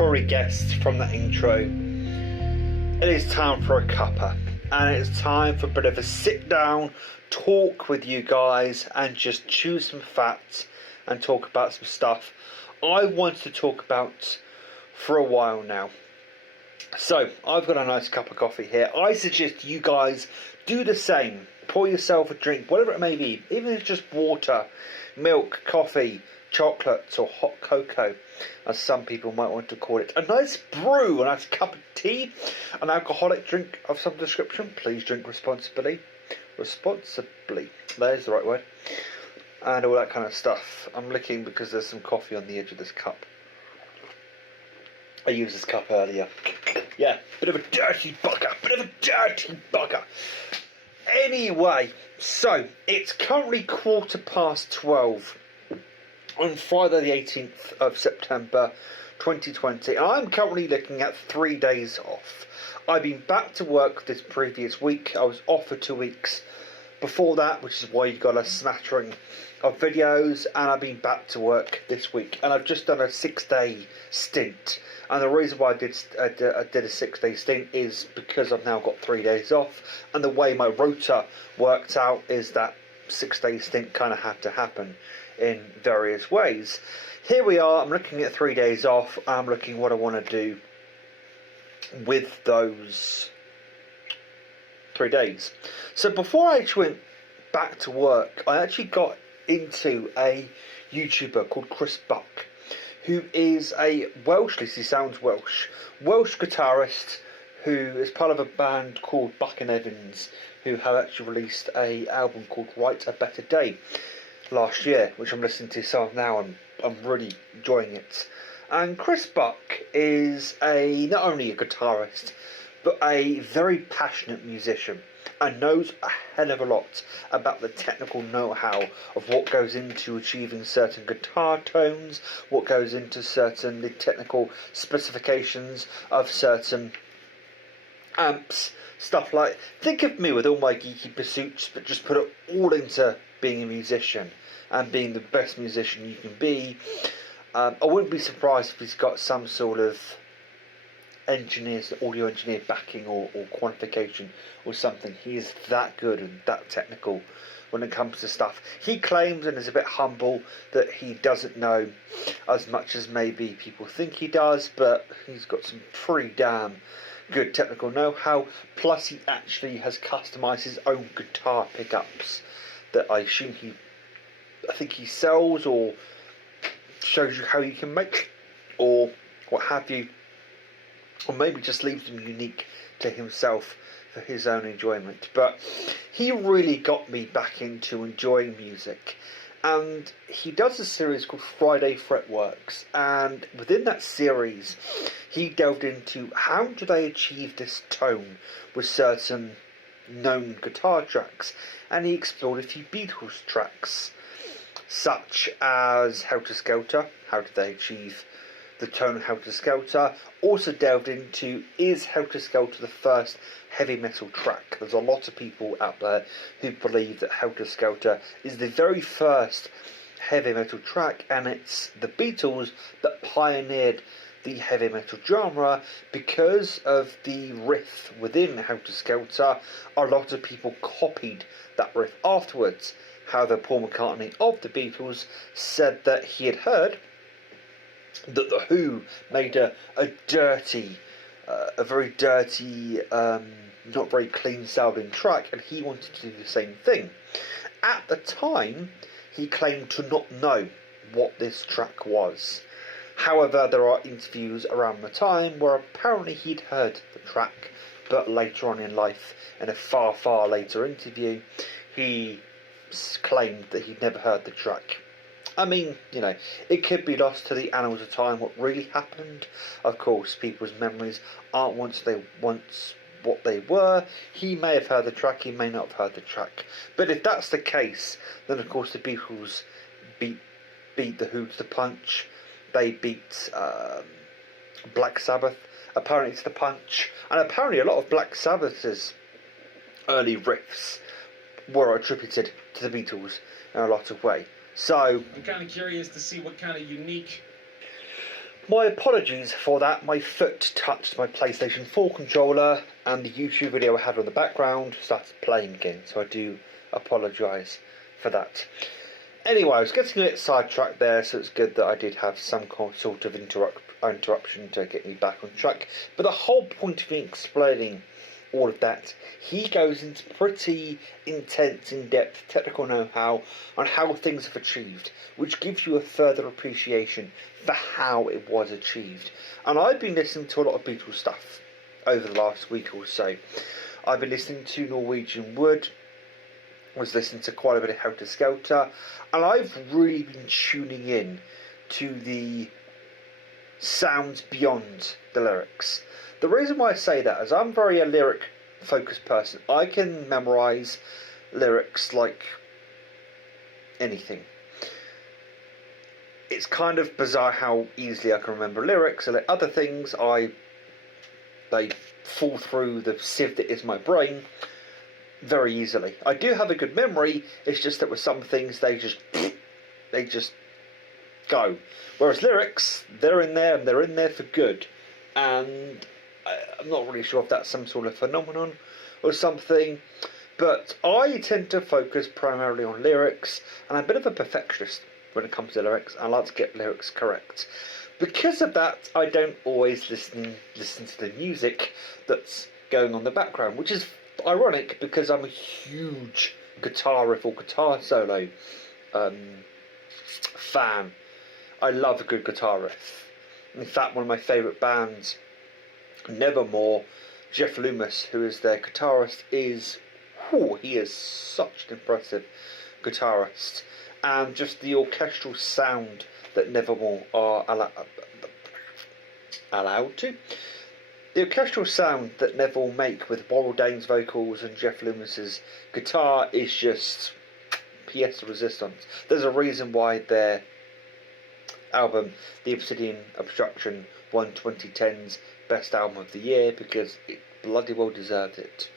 probably guessed from that intro, it is time for a cuppa, and it's time for a bit of a sit down talk with you guys and just choose some facts and talk about some stuff I wanted to talk about for a while now. So I've got a nice cup of coffee here. I suggest you guys do the same. Pour yourself a drink, whatever it may be, even if it's just water, milk, coffee, chocolates, or hot cocoa, as some people might want to call it. A nice brew, a nice cup of tea, an alcoholic drink of some description. Please drink responsibly. Responsibly. There's the right word. And all that kind of stuff. I'm licking because there's some coffee on the edge of this cup. I used this cup earlier. Yeah, bit of a dirty bugger. Anyway, so it's currently 12:15 on Friday the 18th of September 2020, and I'm currently looking at 3 days off. I've been back to work this previous week. I was off for 2 weeks before that, which is why you've got a smattering of videos, and I've been back to work this week, and I've just done a 6-day stint. And the reason why I did a 6-day stint is because I've now got 3 days off, and the way my rota worked out is that 6-day stint kind of had to happen in various ways. Here we are, I'm looking at 3 days off, I'm looking what I want to do with those 3 days. So before I actually went back to work, I actually got into a YouTuber called Chris Buck, who is a Welsh, at least he sounds Welsh guitarist who is part of a band called Buck and Evans, who have actually released an album called Write a Better Day last year, which I'm listening to some of now, and I'm really enjoying it. And Chris Buck is not only a guitarist, but a very passionate musician, and knows a hell of a lot about the technical know-how of what goes into achieving certain guitar tones, what goes into certain the technical specifications of certain amps, stuff like. Think of me with all my geeky pursuits, but just put it all into being a musician and being the best musician you can be. I wouldn't be surprised if he's got some sort of audio engineer backing or quantification or something. He is that good and that technical when it comes to stuff. He claims, and is a bit humble, that he doesn't know as much as maybe people think he does, but he's got some pretty damn good technical know-how. Plus he actually has customized his own guitar pickups that I think he sells or shows you how you can make or what have you, or maybe just leaves them unique to himself for his own enjoyment. But he really got me back into enjoying music, and he does a series called Friday Fretworks, and within that series he delved into how do they achieve this tone with certain known guitar tracks, and he explored a few Beatles tracks such as Helter Skelter. How did they achieve the tone of Helter Skelter? Also delved into, is Helter Skelter the first heavy metal track? There's a lot of people out there who believe that Helter Skelter is the very first heavy metal track, and it's the Beatles that pioneered the heavy metal genre because of the riff within Helter Skelter. A lot of people copied that riff afterwards. However, Paul McCartney of the Beatles said that he had heard that the Who made a very dirty, not very clean sounding track, and he wanted to do the same thing. At the time, he claimed to not know what this track was. However, there are interviews around the time where apparently he'd heard the track, but later on in life, in a far, far later interview, he claimed that he'd never heard the track. I mean, it could be lost to the annals of time what really happened. Of course, people's memories aren't once what they were. He may have heard the track, he may not have heard the track. But if that's the case, then of course the Beatles beat the Who to the punch. They beat Black Sabbath apparently to the punch. And apparently a lot of Black Sabbath's early riffs were attributed to the Beatles in a lot of way. So I'm kind of curious to see what kind of unique My apologies for that. My foot touched my PlayStation 4 controller and the YouTube video I had on the background started playing again, so I do apologise for that. Anyway, I was getting a bit sidetracked there, so it's good that I did have some sort of interruption to get me back on track. But the whole point of me explaining all of that, he goes into pretty intense, in-depth technical know-how on how things have achieved, which gives you a further appreciation for how it was achieved. And I've been listening to a lot of Beatles stuff over the last week or so. I've been listening to Norwegian Wood, was listening to quite a bit of Helter Skelter, and I've really been tuning in to the sounds beyond the lyrics. The reason why I say that is I'm very a lyric focused person. I can memorise lyrics like anything. It's kind of bizarre how easily I can remember lyrics, and like other things they fall through the sieve that is my brain very easily. I do have a good memory, it's just that with some things they just go. Whereas lyrics, they're in there and they're in there for good. And I'm not really sure if that's some sort of phenomenon or something, but I tend to focus primarily on lyrics, and I'm a bit of a perfectionist when it comes to lyrics. I like to get lyrics correct. Because of that, I don't always listen to the music that's going on in the background, which is ironic because I'm a huge guitar riff or guitar solo fan. I love a good guitar riff. In fact, one of my favourite bands, Nevermore, Jeff Loomis, who is their guitarist, he is such an impressive guitarist. And just the orchestral sound that Nevermore are allowed to. The orchestral sound that Neville make with Warrell Dane's vocals and Jeff Loomis's guitar is just pièce de résistance. There's a reason why their album, The Obsidian Obstruction, won 2010's Best Album of the Year, because it bloody well deserved it.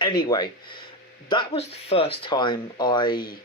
Anyway, that was the first time I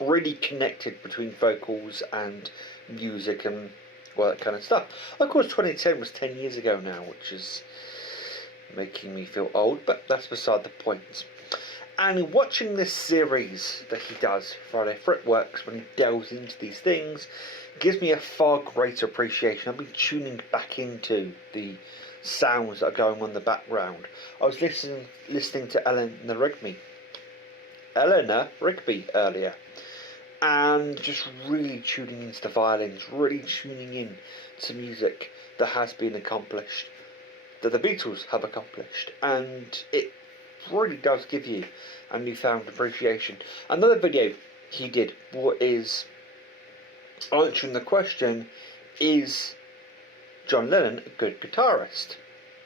really connected between vocals and music and all that kind of stuff. Of course, 2010 was 10 years ago now, which is making me feel old, but that's beside the point. And watching this series that he does, Friday Fretworks, when he delves into these things, gives me a far greater appreciation. I've been tuning back into the sounds that are going on in the background. I was listening to Eleanor Rigby earlier, and just really tuning into the violins, really tuning in to music that has been accomplished, that the Beatles have accomplished, and it really does give you a newfound appreciation. Another video he did is answering the question, is John Lennon a good guitarist?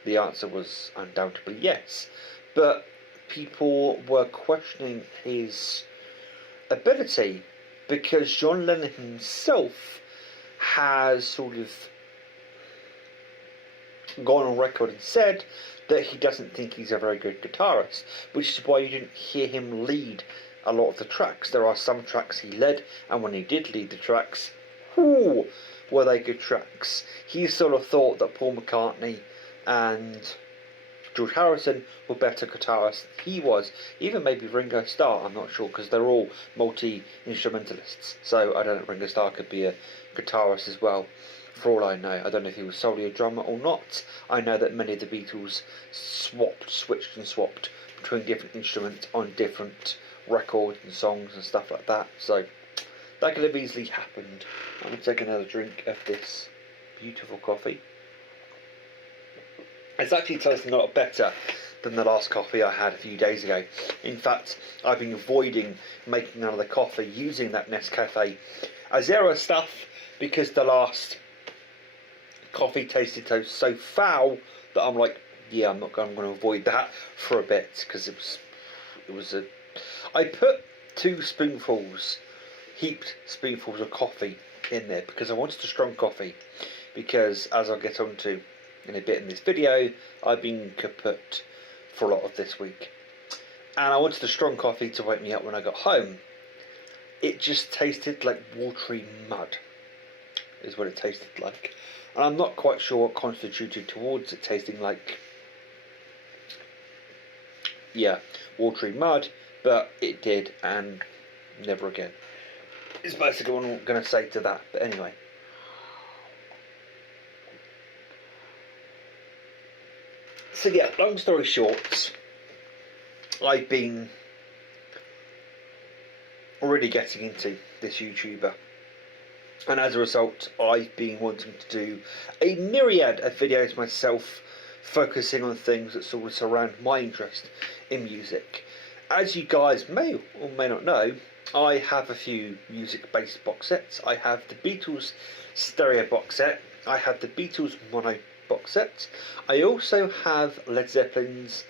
The answer was undoubtedly yes, but people were questioning his ability because John Lennon himself has sort of gone on record and said that he doesn't think he's a very good guitarist, which is why you didn't hear him lead a lot of the tracks. There are some tracks he led, and when he did lead the tracks, were they good tracks. He sort of thought that Paul McCartney and George Harrison were better guitarists than he was. Even maybe Ringo Starr, I'm not sure, because they're all multi-instrumentalists. So I don't know if Ringo Starr could be a guitarist as well, for all I know. I don't know if he was solely a drummer or not. I know that many of the Beatles switched and swapped between different instruments on different records and songs and stuff like that. So that could have easily happened. I'm going to take another drink of this beautiful coffee. It's actually tasting a lot better than the last coffee I had a few days ago. In fact, I've been avoiding making another coffee using that Nescafe Azera stuff because the last coffee tasted so foul that I'm like, yeah, I'm going to avoid that for a bit, because I put 2 spoonfuls, heaped spoonfuls of coffee in there because I wanted a strong coffee, because as I'll get onto in a bit in this video, I've been kaput for a lot of this week, and I wanted a strong coffee to wake me up when I got home. it just tasted like watery mud, is what it tasted like. And I'm not quite sure what constituted towards it tasting like, yeah, watery mud, but it did, and never again. Is basically what I'm going to say to that. But anyway. So yeah, long story short, I've been already getting into this YouTuber, and as a result I've been wanting to do a myriad of videos myself, focusing on things that sort of surround my interest in music. As you guys may or may not know, I have a few music based box sets. I have the Beatles stereo box set, I have the Beatles mono box set, I also have Led Zeppelin's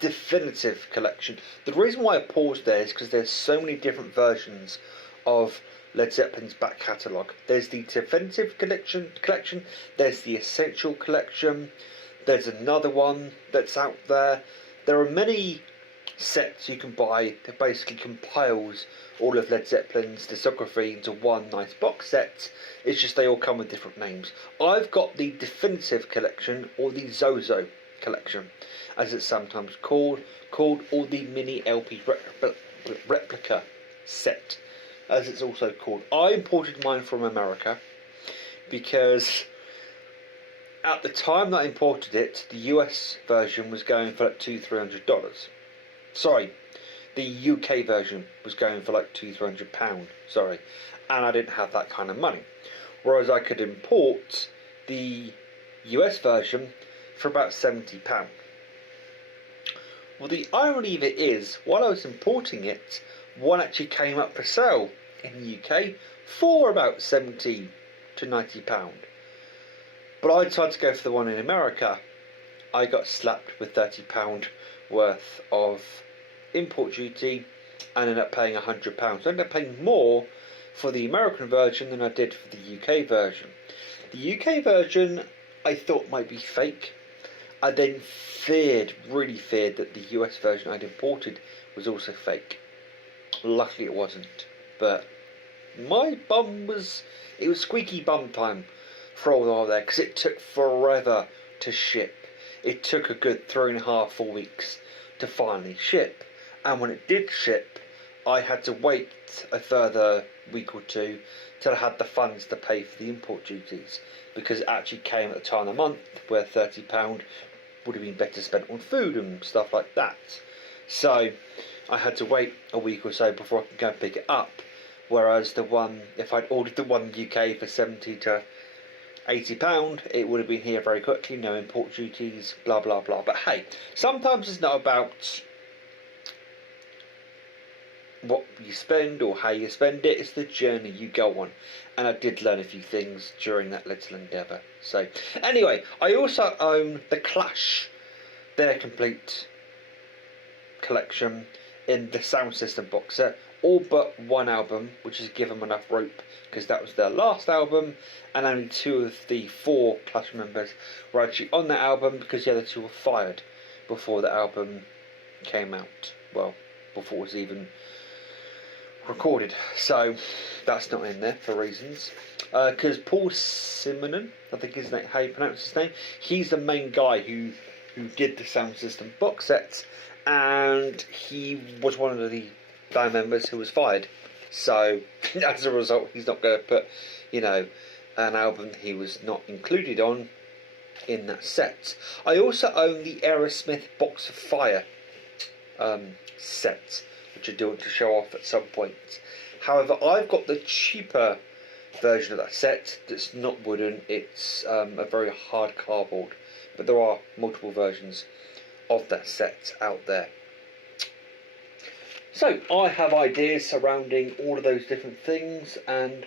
definitive collection. The reason why I paused there is because there's so many different versions of Led Zeppelin's back catalogue. There's the definitive collection, there's the essential collection, there's another one that's out there. There are many sets you can buy that basically compiles all of Led Zeppelin's discography into one nice box set. It's just they all come with different names. I've got the definitive collection, or the Zozo collection, as it's sometimes called, or the mini LP replica set, as it's also called. I imported mine from America because at the time that I imported it, the US version was going for like $200-300. Sorry, the UK version was going for like £200-300. Sorry, and I didn't have that kind of money. Whereas I could import the US version for about £70. Well, the irony of it is, while I was importing it, one actually came up for sale in the UK for about £70-90. But I decided to go for the one in America. I got slapped with £30 worth of import duty and ended up paying £100. I ended up paying more for the American version than I did for the UK version. The UK version I thought might be fake. I then really feared that the US version I'd imported was also fake. Luckily it wasn't, but my bum was, it was squeaky bum time for a while there, because it took forever to ship. It took a good 3.5-4 weeks to finally ship, and when it did ship I had to wait a further week or two till I had the funds to pay for the import duties, because it actually came at a time of the month where £30 would have been better spent on food and stuff like that. So I had to wait a week or so before I could go and pick it up, whereas the one, if I'd ordered the one in the UK for £70-80, it would have been here very quickly, no import duties, blah blah blah. But hey, sometimes it's not about what you spend or how you spend it, it's the journey you go on, and I did learn a few things during that little endeavour. So anyway, I also own the Clash, their complete collection in the sound system box set, all but one album, which is Give 'Em Enough Rope, because that was their last album, and only 2 of the 4 Clash members were actually on that album, because the other 2 were fired before the album came out, well, before it was even recorded. So that's not in there for reasons, because Paul Simonon, I think is how you pronounce his name, he's the main guy who did the sound system box sets, and he was one of the band members who was fired. So as a result, he's not going to put, you know, an album he was not included on in that set. I also own the Aerosmith Box of Fire set, which I do want to show off at some point. However, I've got the cheaper version of that set that's not wooden, it's a very hard cardboard, but there are multiple versions of that set out there. So I have ideas surrounding all of those different things and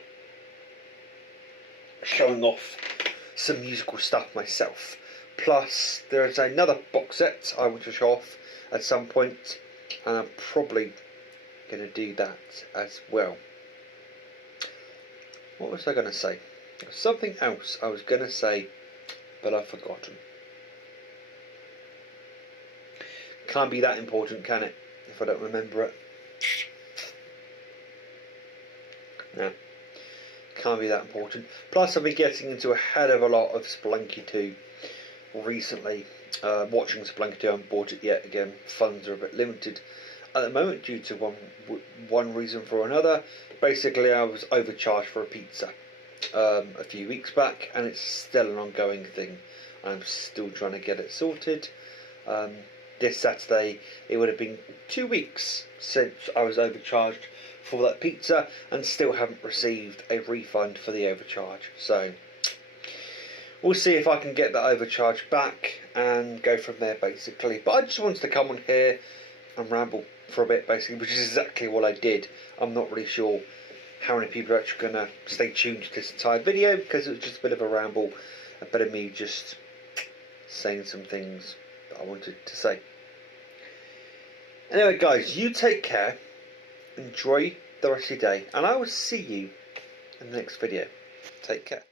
showing off some musical stuff myself. Plus there's another box set I want to show off at some point, and I'm probably going to do that as well. What was I going to say? There was something else I was going to say, but I've forgotten. Can't be that important, can it? if I don't remember it. No, can't be that important. Plus, I've been getting into a hell of a lot of Spelunky 2 recently. Watching Spelunky 2, I haven't bought it yet. Again, funds are a bit limited at the moment due to one reason or another. Basically, I was overcharged for a pizza a few weeks back, and it's still an ongoing thing. I'm still trying to get it sorted. This Saturday, it would have been 2 weeks since I was overcharged for that pizza, and still haven't received a refund for the overcharge. So we'll see if I can get that overcharge back and go from there, basically. But I just wanted to come on here and ramble for a bit, basically, which is exactly what I did. I'm not really sure how many people are actually going to stay tuned to this entire video, because it was just a bit of a ramble, a bit of me just saying some things that I wanted to say. Anyway, guys, you take care, enjoy the rest of your day, and I will see you in the next video. Take care.